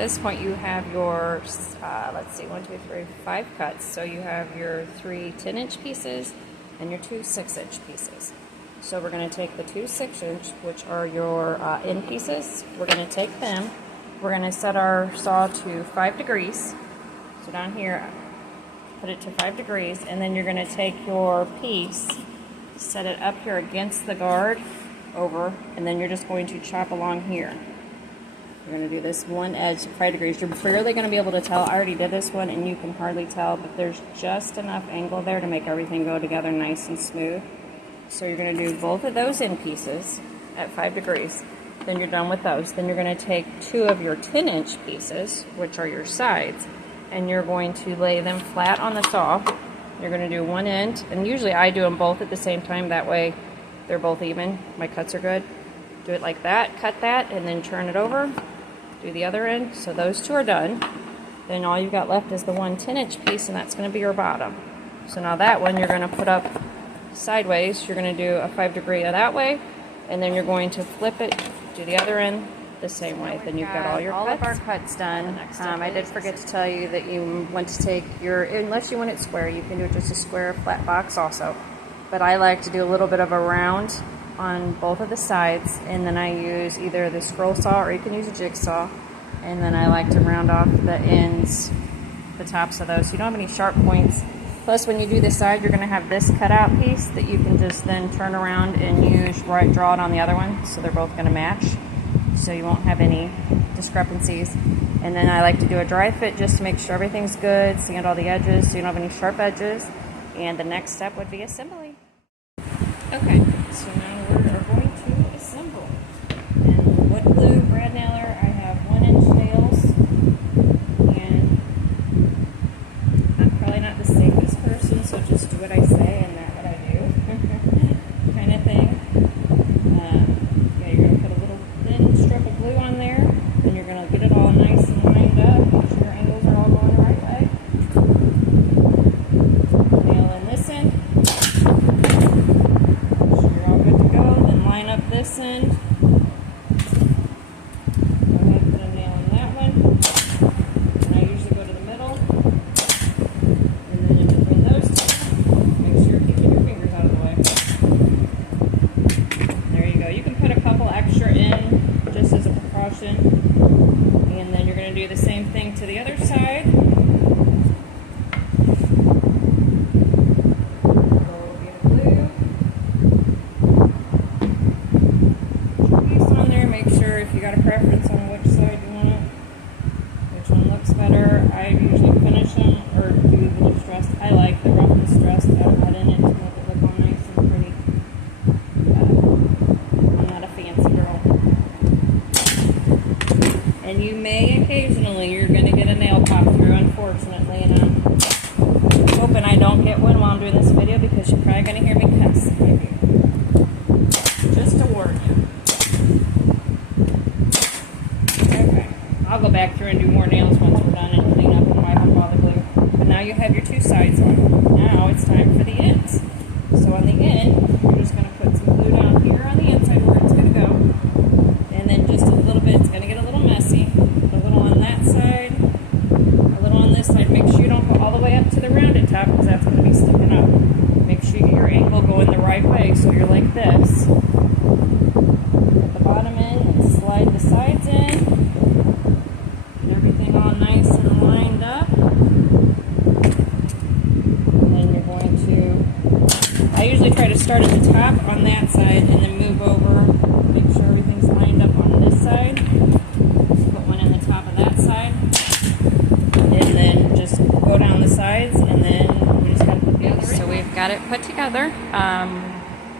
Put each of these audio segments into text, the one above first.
this point you have your, let's see, 1, 2, 3, 5 cuts. So you have your 3 10-inch pieces and your 2 6-inch pieces. So we're going to take the 2 6-inch, which are your end pieces. We're going to take them. We're going to set our saw to 5 degrees. So down here, put it to 5 degrees, and then you're going to take your piece, set it up here against the guard, over, and then you're just going to chop along here. You're going to do this one edge to 5 degrees. You're barely going to be able to tell. I already did this one, and you can hardly tell, but there's just enough angle there to make everything go together nice and smooth. So you're going to do both of those end pieces at 5 degrees. Then you're done with those. Then you're going to take 2 of your 10-inch pieces, which are your sides, and you're going to lay them flat on the saw. You're going to do one end, and usually I do them both at the same time. That way they're both even. My cuts are good. Do it like that, cut that, and then turn it over. Do the other end. So those 2 are done. Then all you've got left is the 1 10-inch piece, and that's going to be your bottom. So now that one you're going to put up sideways. You're going to do a 5 degree that way, and then you're going to flip it, do the other end the same way. Then you've got all your cuts. All of our cuts done. I did forget to tell you that you want to take your, unless you want it square, you can do just a square flat box also. But I like to do a little bit of a round on both of the sides, and then I use either the scroll saw or you can use a jigsaw, and then I like to round off the ends, the tops of those, so you don't have any sharp points. Plus, when you do this side, you're going to have this cutout piece that you can just then turn around and use, draw it on the other one, so they're both going to match. So you won't have any discrepancies. And then I like to do a dry fit just to make sure everything's good, sand all the edges so you don't have any sharp edges. And the next step would be assembly. Okay, so now we're going to assemble. And wood glue, brad nailer, I have 1-inch nails. And I'm probably not the safest person, so just do what I say and not what I do. Kind of thing. Yeah, you're going to put a little thin strip of glue on there, and you're going to get it all nice and lined up. Make sure your angles are all going the right way. Nail in this end. Make sure you're all good to go. Then line up this end. Go ahead and put a nail in that one. And I usually go to the middle. And then in between those two, make sure you're keeping your fingers out of the way. There you go. You can put a couple extra in just as a precaution. And then you're going to do the same thing to the other side. Go get a glue. Put your piece on there. Make sure if you got a preference on which side you want it, which one looks better. I usually finish them or do the distressed. I like the rough distressed cut in it to make it look all nice and pretty. I'm not a fancy girl. And you may occasionally, you're going to get a nail pop through, unfortunately, and I'm hoping I don't get one while I'm doing this video because you're probably going to hear me cuss. Maybe. Just to warn you. Okay, I'll go back through and do more nails once we're done and clean up and wipe up all the glue. But now you have your 2 sides on. Now it's time for the ends. So on the end, you're just going to put some glue down here on the inside where it's going to go. And then just a little bit, it's going to get a little messy. Put a little on that side, a little on this side. Make sure you don't go all the way up to the rounded top because that's going to be sticking up. Make sure you get your angle going the right way so you're like this. Put the bottom in and slide the sides in. Get everything all nice and lined up. And then you're going to, I usually try to start at the top on that side and then move over. Make sure everything's lined up on this side. Put one in the top of that side. And then just go down the sides and then we just got to put the other in. So we've got it put together.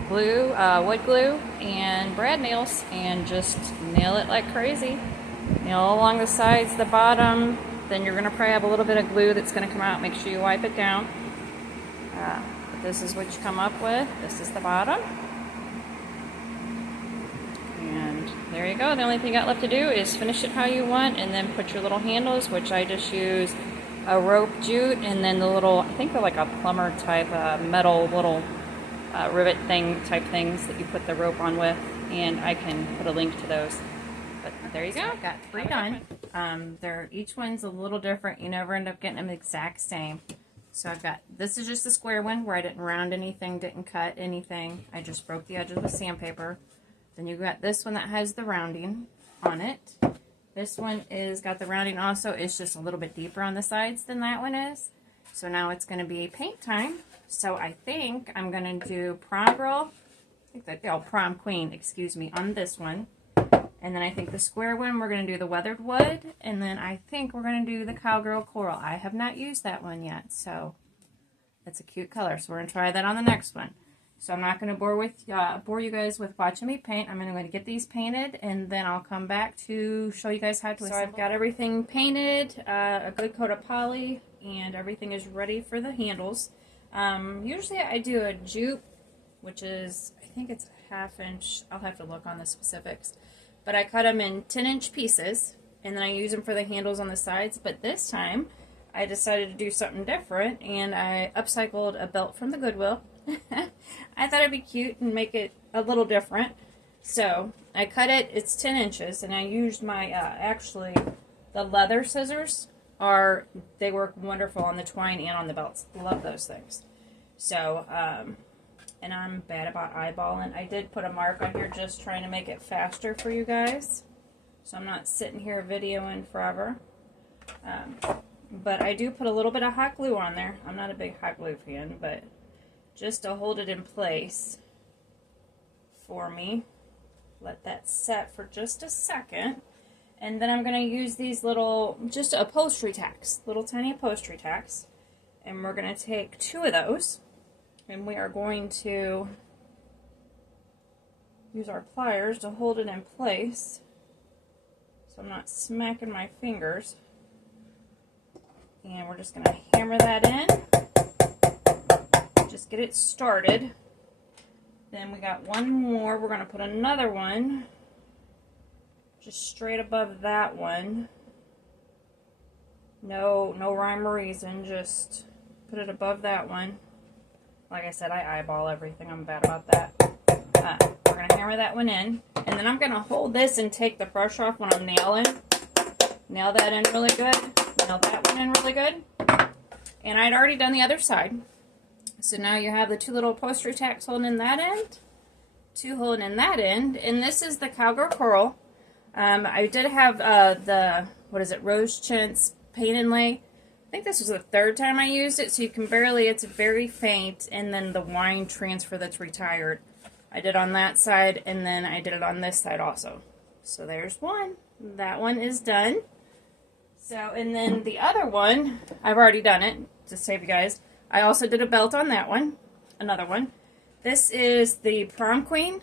Glue, wood glue, and brad nails, and just nail it like crazy. Nail along the sides, the bottom. Then you're going to probably have a little bit of glue that's going to come out. Make sure you wipe it down. But this is what you come up with. This is the bottom. And there you go. The only thing you got left to do is finish it how you want, and then put your little handles, which I just use a rope jute, and then the little, I think they're like a plumber type metal little rivet thing type things that you put the rope on with, and I can put a link to those But there you go. I've got 3 done. Each one's a little different. You never end up getting them the exact same. So I've got, this is just a square one where I didn't round anything, didn't cut anything. I just broke the edges with sandpaper. Then you got this one that has the rounding on it. This one is got the rounding also. It's just a little bit deeper on the sides than that one is. So now it's going to be paint time. So I think I'm going to do prom girl, prom queen, excuse me, on this one. And then I think the square one, we're going to do the weathered wood. And then I think we're going to do the cowgirl coral. I have not used that one yet, so it's a cute color. So we're going to try that on the next one. So I'm not going to bore you guys with watching me paint. I'm going to get these painted, and then I'll come back to show you guys how to assemble. So I've got everything painted, a good coat of poly, and everything is ready for the handles. Usually I do a jupe, which is, I think it's a 1/2 inch. I'll have to look on the specifics. But I cut them in 10-inch pieces, and then I use them for the handles on the sides. But this time, I decided to do something different, and I upcycled a belt from the Goodwill. I thought it'd be cute and make it a little different. So I cut it, it's 10 inches, and I used my, actually, the leather scissors they work wonderful on the twine and on the belts. Love those things. So, and I'm bad about eyeballing. I did put a mark on here just trying to make it faster for you guys, so I'm not sitting here videoing forever. But I do put a little bit of hot glue on there. I'm not a big hot glue fan, but just to hold it in place for me. Let that set for just a second. And then I'm going to use these little, just upholstery tacks, little tiny upholstery tacks. And we're going to take 2 of those. And we are going to use our pliers to hold it in place so I'm not smacking my fingers. And we're just going to hammer that in. Just get it started. Then we got one more. We're going to put another one just straight above that one. No rhyme or reason. Just put it above that one. Like I said, I eyeball everything. I'm bad about that. We're going to hammer that one in. And then I'm going to hold this and take the brush off when I'm nailing. Nail that in really good. Nail that one in really good. And I'd already done the other side. So now you have the 2 little upholstery tacks holding in that end. 2 holding in that end. And this is the cowgirl coral. I did have the, Rose Chintz Paint and Lay. I think this was the 3rd time I used it, so you can barely, it's very faint, and then the wine transfer that's retired. I did on that side, and then I did it on this side also. So there's one. That one is done. So, and then the other one, I've already done it, to save you guys. I also did a belt on that one, another one. This is the prom queen,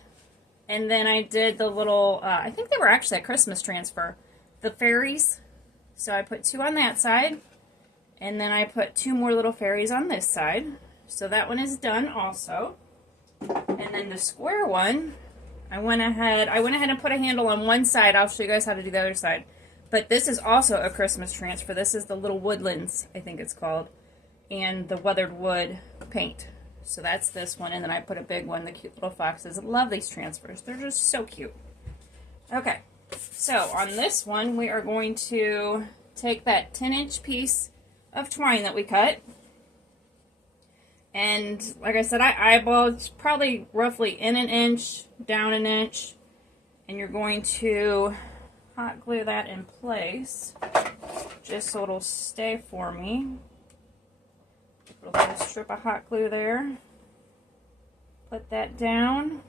and then I did the little, I think they were actually a Christmas transfer, the fairies. So I put 2 on that side. And then I put 2 more little fairies on this side. So that one is done also. And then the square one, I went ahead and put a handle on one side. I'll show you guys how to do the other side. But this is also a Christmas transfer. This is the Little Woodlands, I think it's called. And the weathered wood paint. So that's this one. And then I put a big one, the cute little foxes. I love these transfers. They're just so cute. Okay. So on this one, we are going to take that 10-inch piece of twine that we cut, and like I said, I eyeballed. It's probably roughly in 1 inch, down 1 inch, and you're going to hot glue that in place just so it'll stay for me. Put a little strip of hot glue there, put that down,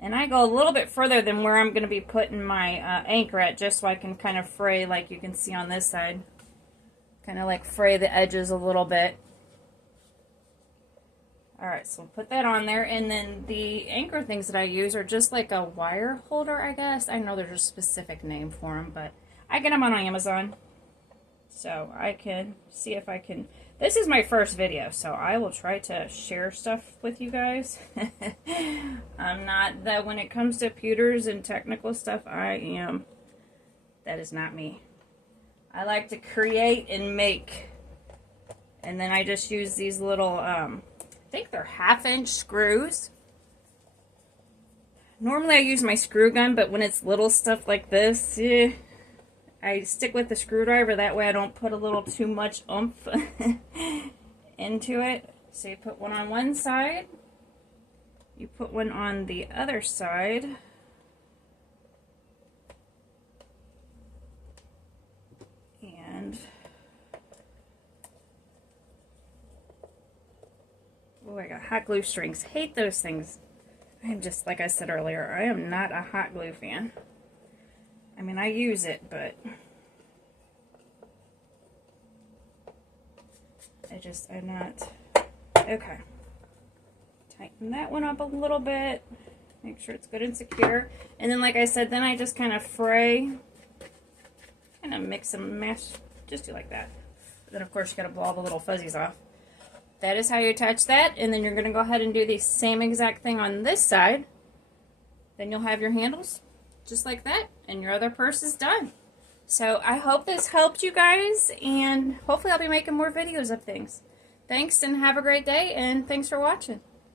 and I go a little bit further than where I'm going to be putting my anchor at, just so I can kind of fray, like you can see on this side. Kind of like fray the edges a little bit. Alright, so we'll put that on there. And then the anchor things that I use are just like a wire holder, I guess. I know there's a specific name for them, but I get them on Amazon. So I can see if I can... This is my first video, so I will try to share stuff with you guys. I'm not that when it comes to computers and technical stuff, that is not me. I like to create and make. And then I just use these little, I think they're 1/2 inch screws. Normally I use my screw gun, but when it's little stuff like this, I stick with the screwdriver. That way I don't put a little too much oomph into it. So you put one on one side, you put one on the other side, and oh, I got hot glue strings. Hate those things. I'm just, like I said earlier, I am not a hot glue fan. I mean, I use it, but I'm not. Okay. Tighten that one up a little bit. Make sure it's good and secure. And then, like I said, then I just kind of fray, kind of mix and mash, just do like that. But then, of course, you got to blow all the little fuzzies off. That is how you attach that, and then you're going to go ahead and do the same exact thing on this side. Then you'll have your handles just like that, and your other purse is done. So I hope this helped you guys, and hopefully I'll be making more videos of things. Thanks, and have a great day, and thanks for watching.